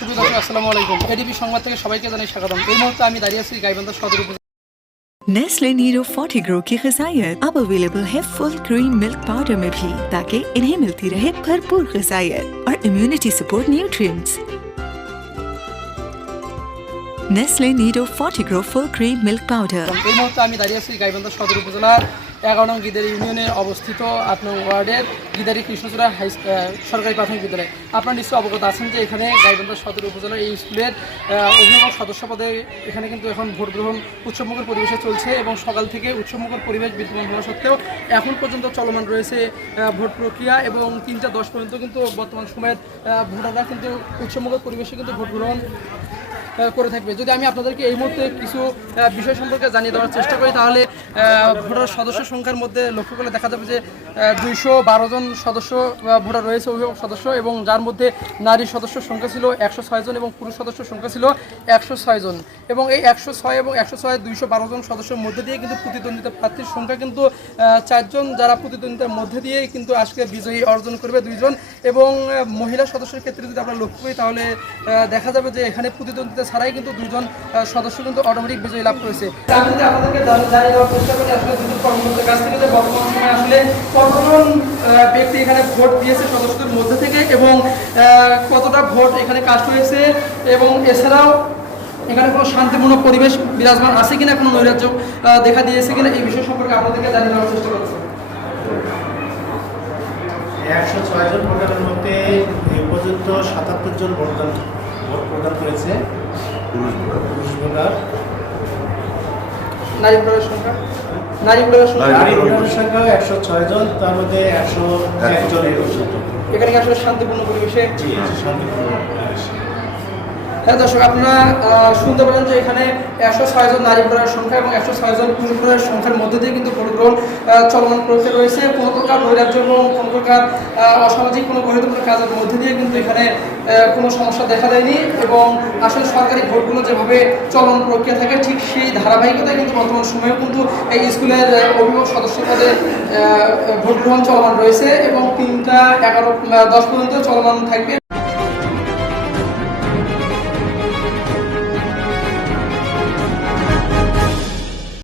সুপ্রিয় দর্শক আসসালামু আলাইকুম। এডিবি সংবাদ থেকে সবাইকে জানাই স্বাগতম। এই মুহূর্তে আমি দাঁড়িয়ে আছি গাইবান্ধা সদর উপজেলা। नेस्ले नीरो फोर्टिग्रो की ग़िज़ाइयत अब अवेलेबल है फुल क्रीम मिल्क पाउडर में भी, ताकि इन्हें मिलती रहे भरपूर ग़िज़ाइयत और immunity support nutrients. Nestle Nido Fortigrow full cream milk powder. এই মুহূর্তে আমি দাঁড়িয়ে আছি গাইবান্ধা সদর উপজেলার 11 নং গিদারি ইউনিয়নে অবস্থিত 8 নং ওয়ার্ডের গিদারি কৃষ্ণচূড়া সরকারি প্রাথমিক বিদ্যালয়। আপনারা নিশ্চয়ই অবগত আছেন যে এখানে গাইবান্ধা সদর উপজেলার এই স্কুলের অভিভাবক সদস্য পদে এখানে কিন্তু এখন ভোট গ্রহণ উৎসবমুখর পরিবেশে চলছে এবং সকাল থেকে উৎসবমুখর পরিবেশ বিদ্যমান হওয়া সত্ত্বেও এখন পর্যন্ত চলমান রয়েছে ভোট প্রক্রিয়া এবং 3টা 10 পর্যন্ত কিন্তু বর্তমান সময়ের ভোটাররা কিন্তু উৎসবমুখর পরিবেশে কিন্তু ভোট গ্রহণ করে থাকবে। যদি আমি আপনাদেরকে এই মুহূর্তে কিছু বিষয় সম্পর্কে জানিয়ে দেওয়ার চেষ্টা করি, তাহলে ভোটার সদস্য সংখ্যার মধ্যে লক্ষ্য করলে দেখা যাবে যে 212 জন সদস্য ভোটার রয়েছে, অভিভাবক সদস্য, এবং যার মধ্যে নারী সদস্য সংখ্যা ছিল 106 জন এবং পুরুষ সদস্য সংখ্যা ছিল 106 জন। এবং এই 106 এবং 106 212 জন সদস্যের মধ্যে দিয়ে কিন্তু প্রতিদ্বন্দ্বিতা প্রার্থীর সংখ্যা কিন্তু 4 জন, যারা প্রতিদ্বন্দ্বিতার মধ্যে দিয়ে কিন্তু আজকে বিজয়ী অর্জন করবে 2 জন। এবং মহিলা সদস্যের ক্ষেত্রে যদি আমরা লক্ষ্য করি, তাহলে দেখা যাবে যে এখানে প্রতিদ্বন্দ্বিতা ছাড়াই কিন্তু 2 জন সদস্য কিন্তু অটোমেটিক বিজয়ী লাভ করেছে। আমি যদি আপনাদেরকে জানিয়ে দেওয়ার চেষ্টা করি আসলে দুজন কর্মকর্তার কাছ থেকে যে বর্তমান সময়ে আসলে কতজন ব্যক্তি এখানে ভোট দিয়েছে সদস্যদের মধ্যে থেকে এবং কতটা ভোট এখানে কাস্ট হয়েছে, এবং এছাড়াও এখানে কোনো শান্তিপূর্ণ পরিবেশ বিরাজমান আছে কিনা, কোনো নৈরাজ্য দেখা দিয়েছে কিনা, এই বিষয় সম্পর্কে আপনাদেরকে জানিয়ে দেওয়ার চেষ্টা করছি। 106 জন ভোটারের মধ্যে এই পর্যন্ত 77 জন ভোট প্রদান করেছে পুরুষ ভোটার। নারী ভোটারের সংখ্যা নারী ভোটারের সংখ্যা 106 জন, তার মধ্যে 101 জন এখানে আসলে শান্তিপূর্ণ পরিবেশে। শান্তিপূর্ণ। হ্যাঁ দর্শক, আপনারা শুনতে পেলেন যে এখানে 106 জন নারী ভোটারের সংখ্যা এবং 106 জন পুরুষ ভোটারের সংখ্যার মধ্যে দিয়ে কিন্তু ভোট গ্রহণ চলমান প্রক্রিয়া রয়েছে। কোনো প্রকার নৈরাজ্য এবং কোনো প্রকার অসামাজিক কোনো বহির্ভূত কাজের মধ্যে দিয়ে কিন্তু এখানে কোনো সমস্যা দেখা দেয়নি এবং আসলে সরকারি ভোটগুলো যেভাবে চলমান প্রক্রিয়া থাকে ঠিক সেই ধারাবাহিকতায় কিন্তু বর্তমান সময়েও কিন্তু এই স্কুলের অভিভাবক সদস্য পদে ভোট গ্রহণ চলমান রয়েছে এবং 3টা 11 10 পর্যন্ত চলমান থাকবে।